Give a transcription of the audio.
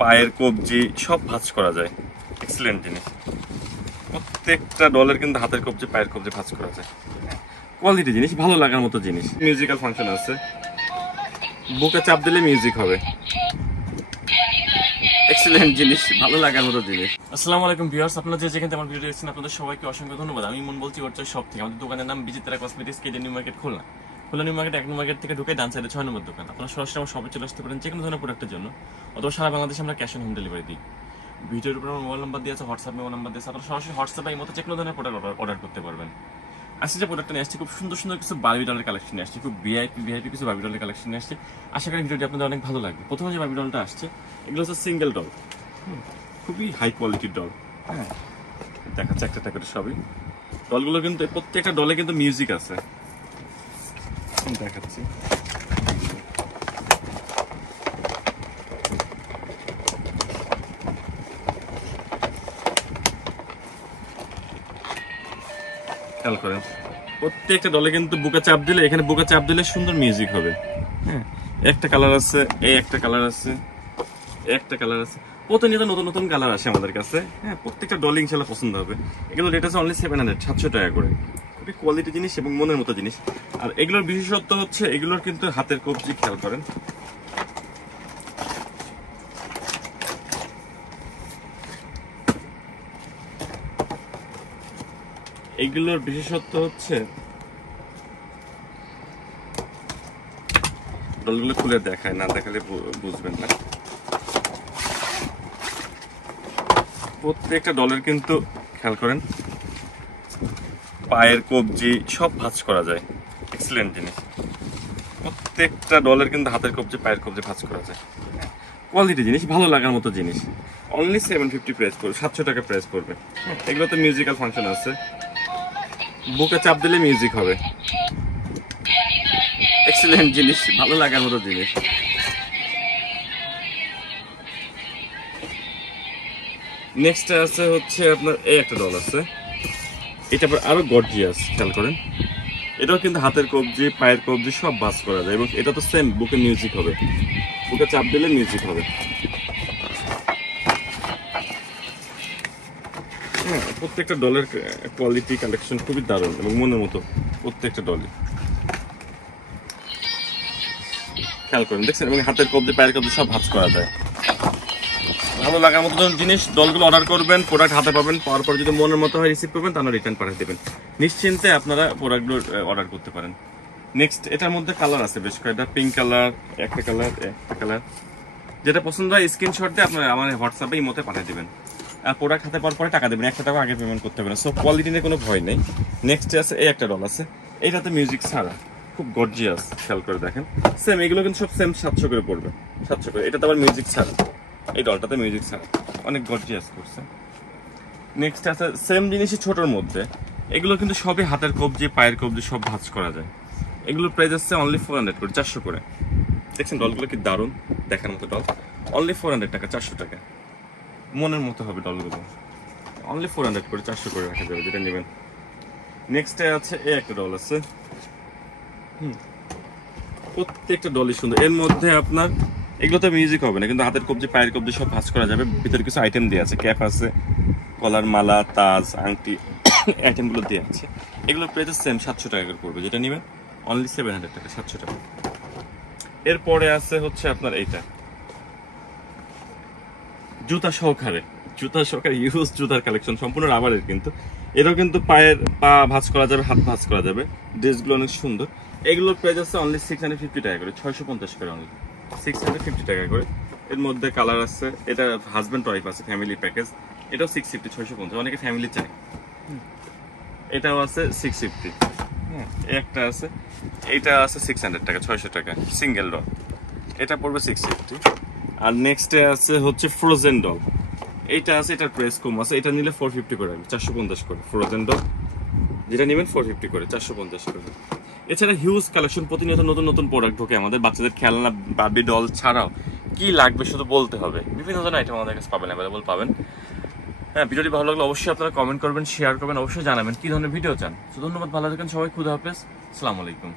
পায়ের কবজি সব ভাঁজ করা যায়। এক্সিলেন্ট জিনিস। প্রত্যেকটা ডলের কিন্তু হাতের কবজি পায়ের কবজি ভাঁজ করা যায়। কোয়ালিটি জিনিস, ভালো লাগার মতো জিনিস। মিউজিক্যাল ফাংশন আছে, বুকে চাপ দিলে মিউজিক হবে। এক্সিলেন্ট জিনিস, ভালো লাগার মতো জিনিস। আসসালামু আলাইকুম ভিউয়ার্স, আপনারা যে যেখানে আমার ভিডিও দেখছেন আপনাদের সবাইকে অসংখ্য ধন্যবাদ। আমি মন বলছি ওর সব থেকে। আমাদের দোকানের নাম Bichitra cosmetics, KD new market, Khulna. Khulna new market 1 নম্বর মার্কেট থেকে ঢুকে ডান সাইডে 6 নম্বর দোকান। আপনারা সরাসরি আমার শপে চলে আসতে পারেন যে কোনো ধরনের প্রোডাক্টের জন্য, অথবা সারা বাংলাদেশে আমরা ক্যাশ অন হোম ডেলিভারি দিই। ভিডিওর উপর আমার মোবাইল নাম্বার দিয়ে আছে, হোয়াটসঅ্যাপ মোবাইল নাম্বার দিয়ে আছে। আপনারা সরাসরি হোয়াটসঅ্যাপে এই মতো যে কোনো ধরনের প্রোডাক্ট অর্ডার করতে পারবেন। আজকে যে প্রোডাক্টটা নিয়ে আসছি, খুব সুন্দর সুন্দর কিছু বারবি ডলের কালেকশন নিয়ে আসছি, খুব ভিআইপি কিছু বারবি ডলের কালেকশন নিয়ে আসছি। আশা করি ভিডিওটি আপনাদের অনেক ভালো লাগবে। প্রথমে যে বারবি ডলটা আসছে, এগুলো হচ্ছে সিঙ্গেল ডল, খুবই হাই কোয়ালিটির ডল। হ্যাঁ, দেখাচ্ছে একটা করে সবই। ডলগুলো কিন্তু প্রত্যেকটা ডলে কিন্তু মিউজিক আছে, দেখাচ্ছি। খেয়াল করেন, প্রত্যেকটা ডলে কিন্তু বুকে চাপ দিলে, এখানে বুকে চাপ দিলে সুন্দর মিউজিক হবে। হ্যাঁ, একটা কালার আছে, এই একটা কালার আছে, একটা কালার আছে, প্রতিনিয়ত নতুন নতুন কালার আসে আমাদের কাছে। হ্যাঁ, প্রত্যেকটা ডল ইনশাআল্লাহ পছন্দ হবে। এগুলো রেট আছে অনলি 700 টাকা করে। খুবই কোয়ালিটি জিনিস এবং মনের মতো জিনিস। আর এগুলোর বিশেষত্ব হচ্ছে এগুলোর কিন্তু হাতের কবজি, খেয়াল করেন। এগুলোর বিশেষত্ব হচ্ছে ডলগুলো খুলে দেখায়, না দেখালে বুঝবেন না। প্রত্যেকটা ডলের কিন্তু খেয়াল করেন পায়ের কবজি সব ভাঁজ করা যায়। এক্সিলেন্ট জিনিস। প্রত্যেকটা ডলের কিন্তু হাতের কবজি পায়ের কবজি ভাঁজ করা যায়। কোয়ালিটি জিনিস, ভালো লাগার মতো জিনিস। অনলি 750 প্রাইস পড়বে, 700 টাকা প্রাইস পড়বে। এগুলোতে মিউজিক্যাল ফাংশন আছে, বুকে চাপ দিলে মিউজিক হবে। এক্সিলেন্ট জিনিস, ভালো লাগার মতো জিনিস। নেক্সট আছে হচ্ছে আপনার এই একটা ডল আছে, এটা আরো গর্জিয়াস। খেয়াল করেন, এটাও কিন্তু হাতের কবজি পায়ের কবজি সব ভাঁজ করা যায়, এবং এটা তো সেম, বুকে মিউজিক হবে, বুকে চাপ দিলে মিউজিক হবে। হ্যাঁ, প্রত্যেকটা ডলের কোয়ালিটি কালেকশন খুবই দারুণ এবং মনের মতো প্রত্যেকটা ডলে। খেয়াল করেন, দেখছেন, এবং হাতের কবজি পায়ের কবজি সব ভাঁজ করা যায়। ভালো লাগার মতো জিনিস। ডলগুলো অর্ডার করবেন, প্রোডাক্ট হাতে পাবেন, পাওয়ার পর যদি মনের মতো হয় রিসিভ করবেন, তাহলে রিটার্ন পাঠিয়ে দেবেন। নিশ্চিন্তে আপনারা প্রোডাক্টগুলো অর্ডার করতে পারেন। নেক্সট, এটার মধ্যে কালার আছে বেশ কয়েকটা, পিঙ্ক কালার, একটা কালার, যেটা পছন্দ হয় স্ক্রিনশট দিয়ে আপনারা আমার হোয়াটসঅ্যাপে এই মতে পাঠিয়ে দেবেন। আর প্রোডাক্ট হাতে পাওয়ার পরে টাকা দেবেন, 100 টাকা আগে পেমেন্ট করতে হবে না। সো কোয়ালিটি নিয়ে কোনো ভয় নেই। নেক্সট আছে এই একটা ডল আছে, এইটাতে মিউজিক ছাড়া, খুব গর্জিয়াস। খেয়াল করে দেখেন, সেম এগুলো কিন্তু সব সেম 700 করে পড়বে, 700 করে। এটাতে আবার মিউজিক ছাড়া, এই ডলটাতে মিউজিক ছাড়া, অনেক গর্জিয়াস করছে। নেক্সট আছে সেম জিনিসই ছোটোর মধ্যে, এগুলো কিন্তু সবই হাতের কবজি পায়ের কবজি সব ভাঁজ করা যায়। এগুলোর প্রাইস আছে অনলি 400 করে, 400 করে। দেখছেন ডলগুলো কি দারুণ, দেখার মতো ডল। অনলি 400 টাকা, 400 টাকা। মনের মতো হবে ডলগুলো। অনলি 400 করে, 400 করে রাখা যাবে, যেটা নেবেন। নেক্সটে আছে এই একটা ডল আছে। প্রত্যেকটা ডলই সুন্দর। এর মধ্যে আপনার এগুলোতে মিউজিক হবে না, কিন্তু হাতের কবজি পায়ের কবজি সব ভাঁজ করা যাবে। ভিতরে কিছু আইটেম দিয়ে আছে, ক্যাপ আছে, কলার, মালা, তাজ, আংটি, আইটেমগুলো দিয়ে আছে। এগুলোর প্রাইস সেম 700 টাকা করে পড়বে, যেটা নেবেন অনলি 700 টাকা, 700 টাকা। এরপরে আছে হচ্ছে আপনার এইটা জুতা সহকারে ইউজ জুতার কালেকশন, সম্পূর্ণ রাবারের কিন্তু। এটাও কিন্তু পা ভাঁজ করা যাবে, হাত ভাঁজ করা যাবে। ড্রেসগুলো অনেক সুন্দর। এগুলোর প্রাইস আছে অনলি 650 টাকা করে, 650 করে, অনলি 650 টাকা করে। এর মধ্যে কালার আছে, এটা হাজব্যান্ড ওয়াইফ আছে, ফ্যামিলি প্যাকেজ। এটাও 650, 650, অনেকে ফ্যামিলি চায়। এটাও আছে 650। হ্যাঁ, একটা আছে, এইটা আছে 600 টাকা, 600 টাকা সিঙ্গেল ডল। এটা পড়বে 650। আর নেক্সটে আছে হচ্ছে ফ্রোজেন ডল, এইটা আছে, এটার প্রাইস কম আছে। এটা নিলে 450 করে, 450 করে ফ্রোজেন ডল। যেটা নেবেন 450 করে, 450 করে। এছাড়া হিউজ কালেকশন, প্রতিনিয়ত নতুন নতুন প্রোডাক্ট ঢোকে আমাদের। বাচ্চাদের খেলনা, বারবি ডল ছাড়াও কি লাগবে শুধু বলতে হবে, বিভিন্ন ধরনের আইটেম আমাদের কাছে পাবেন, অ্যাভেলেবল পাবেন। হ্যাঁ, ভিডিওটি ভালো লাগলে অবশ্যই আপনারা কমেন্ট করবেন, শেয়ার করবেন, অবশ্যই জানাবেন কি ধরনের ভিডিও চান। তো ধন্যবাদ, ভালো থাকেন সবাই, খুদা হাফেজ, আসসালামু আলাইকুম।